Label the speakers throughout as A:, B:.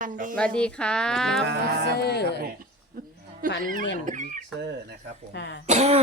A: สวัสดีครับ
B: มิกเซอร์
A: ฝันเมียน
B: มิกเซอร์นะครับผม
A: ค่ะ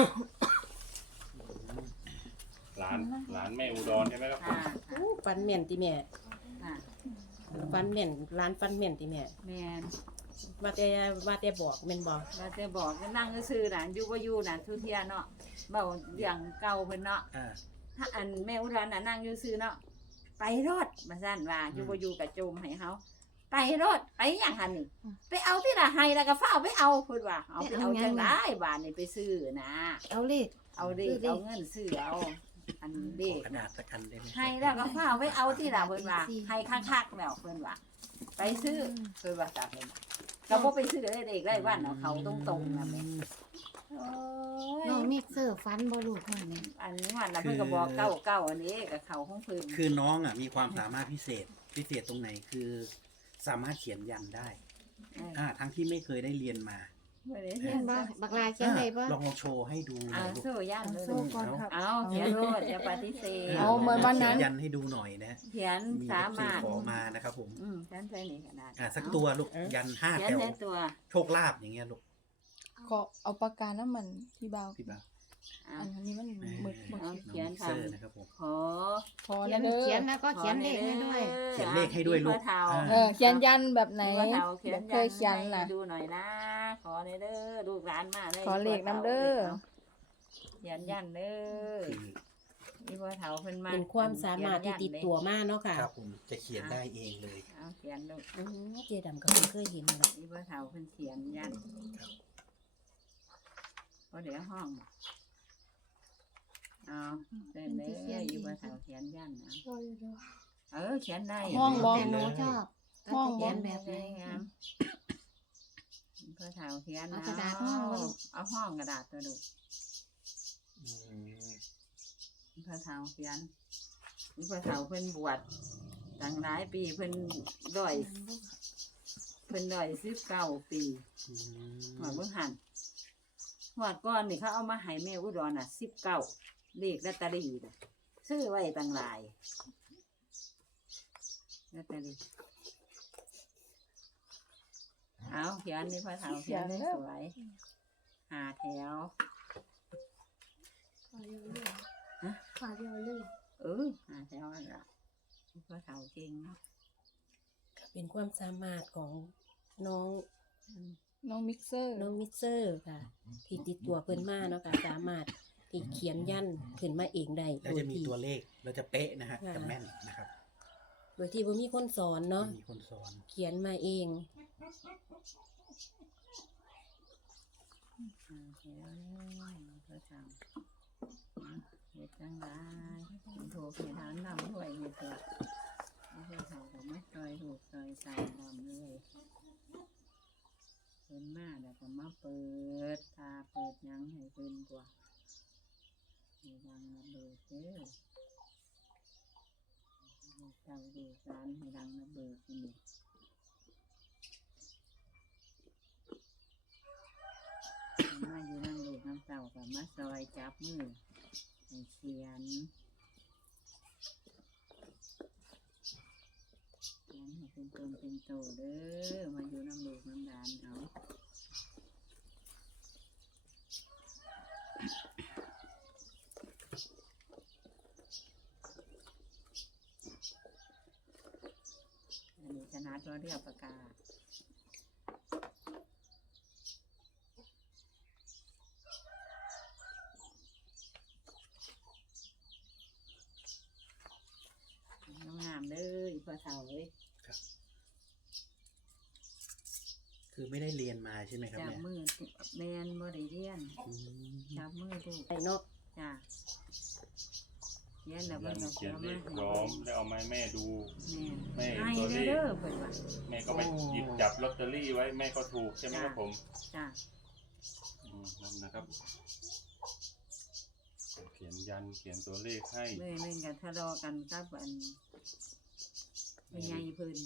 C: ร้านแม่อุดรใช่ไหมครับ
D: ค่ะ
A: ฝันเมียนติแม่
D: ค่ะ
A: ฝันเมียนร้านฝันเมียนติแม่
D: แม่น
A: ว่าแต่บอกแม่นบอก
D: ว่าจะบอกก็นั่งซื่อๆน่ะอยู่บ่อยู่น่ะทุเทียเนาะเบาอย่างเก่าเพิ่นเนาะ
B: อ่า
D: ถ้าอันแม่อุดรน่ะนั่งอยู่ซื่อเนาะไปรถมาซั่นว่าอยู่บ่อยู่ก็โจมให้เฮาไปรถไปหยังหั่นนี่ไปเอาที่ละให้แล้วก็ฟ้าวไปเอาเพิ่นว่าเอาไปเอาจังได๋บาดนี่ไปซื้อนะ
E: เอาเลข
D: เอาเด็กเอาเงินซื้อเอาอัน
B: ข
D: เด็
B: อก กระดาษสักอันได้ไหม
D: ให้แล้วก็ฟ้าวไปเอาที่ละเพิ่นว่าให้คักๆแล้วเพิ่นว่าไปซื้อเพิ่นว่าจ้ะเพิ่นเราบ่ไปซื้อได้เด็กได้บ้านเอาเขาตรงๆน่ะแม่โอ้ย
E: น้องมิกเซอร์ฟันบ่ลูกพ่อเนี่ย
D: อันนี้วันน่ะเพิ่นก็บอกเก้าอันนี้กับเขาของเพิ่น
B: คือน้องอ่ะมีความสามารถพิเศษตรงไหนคือ สามารถเขียนยันได้ ทั้งที่ไม่เคยได้เรียนมา
D: บ่ได้
E: เห็
D: เรีย
E: น
D: น
E: บ่
D: บ่
E: บักลาเขียนได้บ่
B: ลองโชว์ให้ดูหน่
D: เอา
B: อยลูก
D: สู้ย่านเลย
E: สู้ก่อนครับ
D: เอาเขียนโลดอย่าปฏิเสธ
A: เอาเหมือนวันนั้น
B: เขียยันให้ดูหน่อยนะ
D: เขียน
B: มี
D: สามารถ
B: ขอมานะครับผม
D: ฉันใช้นี่ขนาด
B: สักตัวลูกยันห้า
D: เขีย
B: แถ
D: น
B: ว
D: ใช้ตัว
B: โชคลาภอย่างเงี้ยลูก
F: ขอเอาปากกาน้ำมันพี่บ่าว
B: พี่บ่าว
D: เอา
F: อันนี้มันหมึก
D: เอา
B: น้อง
D: เขียน
B: มิก
D: ท
B: เซอร์นะครับผม
D: ำขอ
F: พอ
E: เขีย
F: นะ
E: น
F: เด้อ
E: เขียนแล้วก็เขียนเลขให้ด้วย
B: เขียนเลขให้ด้วยลูก
D: พ่อเฒ่า
F: เขียนยันแบบไหน
D: พ่อเฒ่าเขียน
F: เคยเขียน
D: ให้
F: น่ะ
D: ดูหน่อยนะ ขอเลยเด้อลูกหลานมาเลย
F: ขอเลขนำเด้อ
D: เขียนยันเด้อ
B: คือ
D: นี่พ่อเฒ่าเพิ่นมา
A: เป็นความสามารถที่ติดตัวมากเนาะค่ะ
B: ครับผมจะเขียนได้เองเลย
D: เอาเขียนลูก
A: เจดำก็เพิ่งเคยเห็นนั่นแหละ
D: นี่พ่อเฒ่าเพิ่นเขียนยันพอเดี๋ยวห้องเอาเต้นเลยอยู่พ่อเฒ่าเขียนยันนะเขียนได้
F: ห้องบ่
E: แต่หนูชอบ
F: ห้อง
E: เขียนแบบไหน
D: งามพ่อเฒ่าเขียน
E: เอากระดาษห้องมาลูก
D: เอาห้องกระดาษตัวลูก
B: อืม
D: พ่อเฒ่าเขียนนี่พ่อเฒ่าเพิ่นบวชตั้งหลายปีเพิ่นด้อย19 ปี
B: อื
D: หอด
B: ม
D: เบิ่งหันหอดก้อนนี่เขาเอามาให้แม่อุดรน่ะ19เลขลอตเตอรี่น่ะซื้อไว้ตั้งหลายลอตเตอรี่เอาเขียนนี่พ่อเฒ่าเขียนได้สวยหาแถว
E: ขาเดียวเลย
D: หาแถวอันละพ่อเฒ่าเก่งเนาะ
A: ก็เป็นความสามารถของน้อง
F: น้องมิกเซอร์
A: น้องมิเซอร์ค่ะ ที่ติดตัวเพิ่นมาเนาะค่ะสามารถที่เขียนยันขึ้นมาเองได้
B: แล้วจะมีตัวเลขเราจะเป๊ะนะฮะ
A: ค่ะ
B: จะแม่นนะครับ
A: โดยที่บ่มีคนสอนเนาะ
B: มีคนสอน
A: เขียนมาเอง
D: หาแถวเลยพ่อเฒ่าเฮ็ดจังไดโทรไปทางนำด้วยนี่เถอะพ่อเฒ่าก็มาซอยลูกซอยใส่นำเลยเพิ่นมาแล้วก็มาเปิดตาเปิดหยังให้เพิ่นตัวให้ดังระเบิดเด้อเจ้าดูสารให้ดังระเบิดนี่มาอยู่นั่งลูกน้ำเต่ากับมาซอยจับมือให้เขียนให้เป็นตนเป็นโตเด้อมาอยู่น้ำลูกน้ำดานเอาอันนี้ชนะตัวเรียกประกาศงามเด้ออีพ่อเฒ่าเอ้ย
B: คือไม่ได้เรียนมาใช่ไหมครับ
D: จับ
B: แม่
D: มือแมนบ่ได้เรียน
B: อืม
D: จับมือลูก
A: ไอ้เนาะ
D: จ้ะเรียนแล้ว
C: ยั
D: เพิ่น
C: น
D: ก็
C: เขียน
D: เอา
C: เล
D: มา
C: ขพร้อมแล้วเอามาให้แม่ดู
D: แม่
C: แม่
D: ให้
C: ตัวเลข
D: เด้อเพิ่นว่า
C: แม่ก็ไปหยิบจับลอตเตอรี่ไว้แม่ก็ถูกใช่ไหมครับผม
D: จ้ะ
C: นั่นนะครับ เขียนยันเขียนตัวเลขให้
D: มื้อหนึงก็ทะเลาะกันกับอันเป็นไงเพิ่น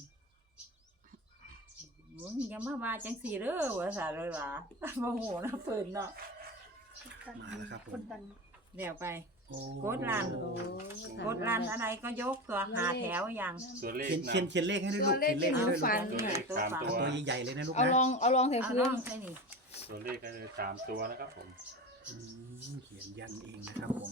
D: โอ้ยอย่ามาว่าจังซี่เด้อว่าซะเลยว่าบ่ฮู้นะเพิ่นเนาะ
B: มาแล้วครับผม
D: แล้วไป
B: ผโอ้
D: กดลั่น
A: โอ้
D: กดลั่นอะไรก็ยกตัวหาแถวอย่าง
C: ตัวเลข
B: เขียน
C: นะ
B: เขียนเลขให้ด้วยลูกเขียนเลขให้ด้วยลูก
C: ตัวเลขสามตัว
B: ตัวใหญ่ๆเลยนะลูก
F: เอา
B: นะ
F: ลองใส่
D: เอา
F: พื้
D: ล่
F: น
D: องใช่นี่
C: ตัวเลขก็คือ3ตัวนะครับผม
B: เขียนยันเองนะครับผม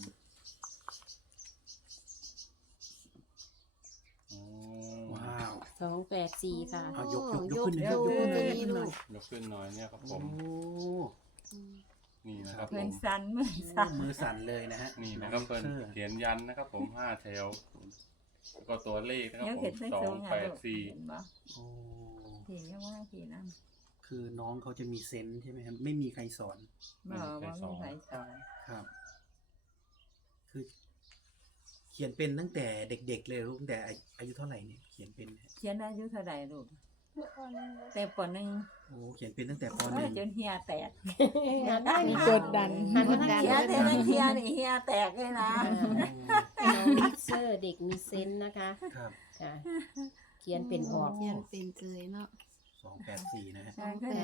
C: อืม
B: ว้าว
A: 284ค่ะ
B: เอายกขึ้นหน่อยยกขึ้นหน่อยยกขึ้นหน่อย
C: ยกขึ้นหน่อยเนี่ยครับผ
B: โอ้
C: มนี่นะครับผ
D: เพื่อน
C: ม
D: สั่นมือสั่น
B: มือสั่นเลยนะฮะ
C: นี่นะครับเพิ่นเขียนยันนะครับผม5แถวแล้วก็ตัวเลขนะครับ
D: ยัง
C: ผ
D: เห็น
C: ม
D: ไม่ตรงอ่ะลูก
C: 284
D: เห็นบ่
B: โอ้
D: ผียังว่าผีนั่น
B: คือน้องเขาจะมีเซนส์ใช่ไหมครับไม่มีใครสอน
D: บ่ว่ามีใครสอน
B: ครับ คือ เขียนเป็นตั้งแต่เด็กๆเลยลูกตั้งแต่อายุเท่าไหร่เนี่ยเขียนเป็นเนี่ย
D: เขียนอายุเท่าไหร่ลูกแต่ปหนึ่ง
B: โอ้เขียนเป็นตั้งแต่ป
D: โอ้
B: หนึ่
D: ย
B: ง
D: จนเฮียแตก
F: มีกดดัน
A: หันมาทาง
D: เฮีย
A: เขียน
D: แต่ละเฮียนี่เฮียแตกเลยนะ
A: น้องมิกเซอร์เด็กมีเซนส์นะคะ
B: ครับ
A: ค่ะเขียนเป็นออก
E: เขียนเป็นเลยเนาะ
B: 284นะฮะ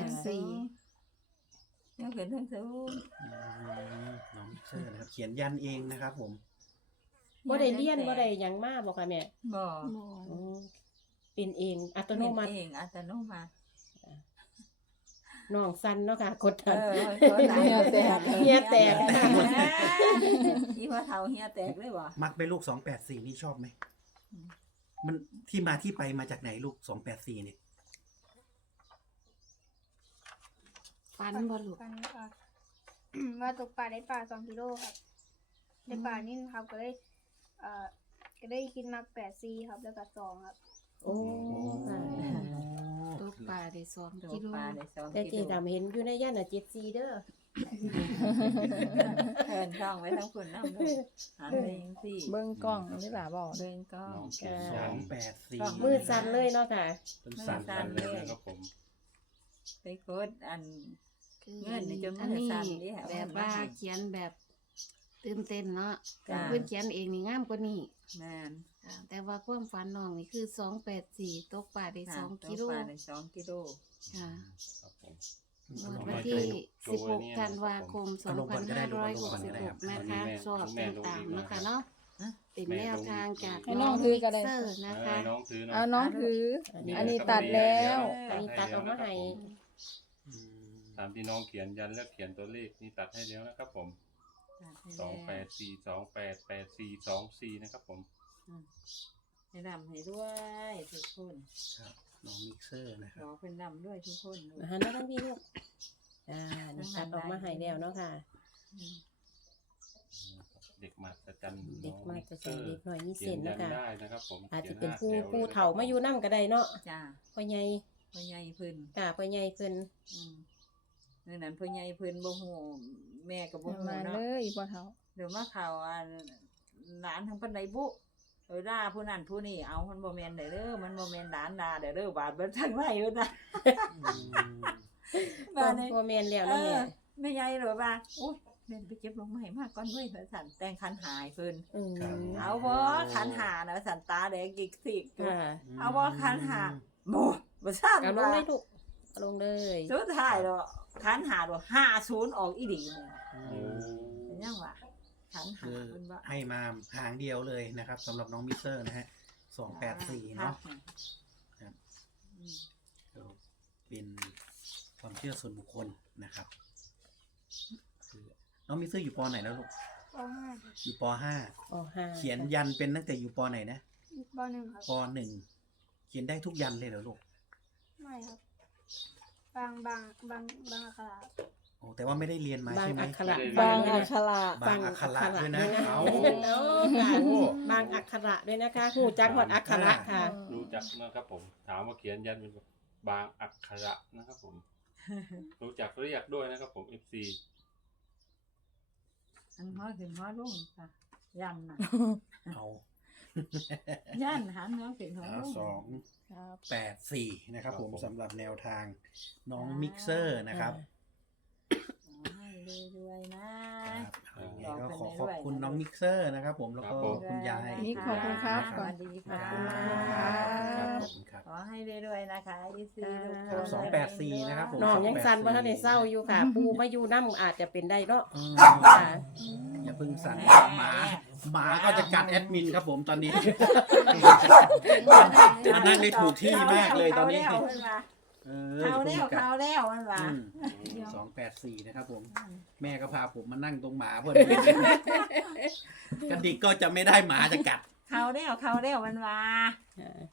D: 284ยังเขียนทั้งสูง
B: น้องมิกเซอร์นะครับ เขียนยันเองนะครับผม
A: บ่ได้เรียนบ่ได้หยังมาบอกค่ะแม่
D: บ่
E: บ่
A: อืมเป็นเองอัตโนมัติ
D: เองอัตโนมัติ
A: น้องสั้นเนาะค่ะ กดดัน
D: เฮียแตก
A: เฮียแตก
D: อีพ่อเฒ่าเฮียแตกเลยบ่
B: มักไปลูก284นี่ชอบไหม มันที่มาที่ไปมาจากไหนลูก284เนี่ย
E: ฟันบ่ลูก
G: ฟันว่าตกปลาได้ปลา2 กิโลครับได้ปลานิ่มครับก็ได้ก็ได้คิดมา8 4ครับแล้วก็2ครับ
A: โอ้ค่ะ
E: ตกปลาได้2
D: โด
E: กิ
D: น
E: โล
D: ปลาได้2
A: แต่
D: กิ
A: เจ
D: โล
A: ดำเห็นอยู่ในย่านน่ะ74เด้อ
D: เทินช่องไว้ทั้งคนน้ำด้วยหันไปจังซี่
F: เบิ้งกล้องนี่ล่ะบอก
D: เดินก็
C: น้องเขียนยัน
B: 284
A: มือสั่นเลยเนาะค่ะ
B: เป็น
C: สั่
B: สั่
C: น
B: น
C: กันเลยนะครับผม
D: ไปกดอัน
E: คือ
D: เงินนี่จนมือ
E: อันนี้
D: สั่นดิค่ะ
E: แบบว่าเขียนแบบตื่นเต้นเนาะ
D: จ้ะ
E: เพิ่นเขียนเองนี่งามกว่านี้
D: แม่น
E: ค่ะแต่ว่าความฝันน้องนี่คือ284ตกปลาได้2 กิโล
D: ปลาได้2 กิโล
E: ค่ะ
C: ครับผม
E: วันที่16ธันวาคม2566นะคะสอบต่างๆนะคะเนาะเป็นแนวทางจาก
F: ให้น้องถือก็ได้
E: เซอร์นะคะ
C: น้องถือ
F: เอาน้องถือ
A: นี่
F: อันนี้ตัดแล้ว
A: อันนี้ตัดออกมาให้
C: ตามที่น้องเขียนยันแล้วเขียนตัวเลขนี่ตัดให้แล้วนะครับผม284288424นะครับผม
D: ให้ดำให้ด้วยทุกคน
B: ครับน้องมิกเซอร์นะค
D: ข
B: รับ
D: อเป็นดำด้วยทุกคนลูก
A: หันมาทางพี่ลูกนี่ตัดออกมาให้แล้วเนาะค่ะ
C: เด็กมาจะจัน
A: เด็กมาจะจันเด็กหน่อยมี
C: เขี
A: เส้
C: ย
A: น
C: นยั
A: นะ
C: น
A: คะ
C: ได้นะครับผม
A: อาจจะเป็นผู้เฒ่ามาอยู่นำก็ได้เนาะ
D: จ้า
A: พ่อใหญ่
D: พ่อใหญ่เพิ่น
A: ค่ะพ่อใหญ่เพิ่น
D: เมื่อนั้นพ่อใหญ่เพิ่นบ่ฮู้แม่ก็บ่ฮู้
F: มาเล
D: เนาะ
F: ยบ่เท่า
D: เดี๋ยวมาข่าวอันหลานทางปานใดบุด่าผู้นั้นผู้นี้เอามันบ่แม่นเด้อมันบ่แม่นหลานด่าเด้อบาดเบิ่ทางไหนอยู่นะ
A: พ่อแม่นแล้วเนาะแม่
D: แม่ใหญ่หรือว่าอุ้ยแม่นไปเก็บลงมาให้มากก่อนเว้ยว่าซั่นแต่งคันหายเพิ่น
A: อืม
D: เอาบ่คันหานะสันตาแดงกิกสิกอยู่
A: ค่ะ
D: เอาบ่คันหาบ่บ่ซั่น
A: เอาลง
D: ว่า
A: เลยลูกเอาลงเลย
D: สุดท้ายแล้วคันหาบ่50ออกอีหลีเนี่ย
C: โอ้
D: เป็นยังว่าคันหา
B: คือ
D: เพิ่นว่า
B: ให้มาหางเดียวเลยนะครับสำหรับน้องมิกเซอร์นะฮะ284เนาะ ครับ ก็เป็นความเชื่อส่วนบุคคลนะครับคือน้องมิกเซอร์อยู่ปไหนแล้วลูก
G: ป .5 ครับ
B: อยู่ป
A: อ๋อห้า
B: .5 เขียนยันเป็นตั้งแต่อยู่ปไหนนะ
G: ป .1 ครับ
B: ป .1 เขียนได้ทุกยันเลยเหรอลูก
G: ไม่ครับ บางอักขระ
B: โอ้แต่ว่าไม่ได้เรียนมา
A: บาง
B: ใช่ไหม
A: อักขระ
F: บางอักขระ
B: บางอักขระด้วยนะ
A: เอา
B: เอา
A: บางอักขระด้วยนะคะหูจักหมดอักขระค่ะ
C: รู้จักนะครับผม ถามว่าเขียนยันเป็นบางอักขระนะครับผม รู้จักเรียกด้วยนะครับผม FC
D: อันฮอขึ้นฮอลงค่ะยันน่ะ
B: เอา
D: ยันหันฮอขึ้นฮอลง
F: ครับ
B: 284นะครับผม
C: ครับผม
B: สำหรับแนวทางน้องมิกเซอร์นะครับ
D: ขอให้รวยๆนะครับ
B: ยังไงก็ขอขอบคุณน้องมิกเซอร์นะครับผมแล้วก็คุณยาย
F: นี่ขอบคุณครับ
D: สวัสดีค่ะ
B: ครับขอบคุณครับ
D: ขอให้รวยๆนะคะอีซีทุกค
B: ครับ
D: น
B: 284นะครับผม
A: น้องยังสั่นว่าท่านได้เศร้าอยู่ค่ะ ปูมาอยู่น้ำอาจจะเป็นได้เนาะ
B: อืม
A: ค่ะ
B: อย่าเพิ่งสั่นหมาก็จะกัดแอดมินครับผมตอนนี้ มานั่งได้ถูกที่มากเลยตอนนี้
D: เขาแล้วมันว่า
B: 284นะครับผม แม่ก็พาผมมานั่งตรงหมาพอดี กระดิกก็จะไม่ได้หมาจะกัด
D: เขาแล้วมันว่า
A: อ่า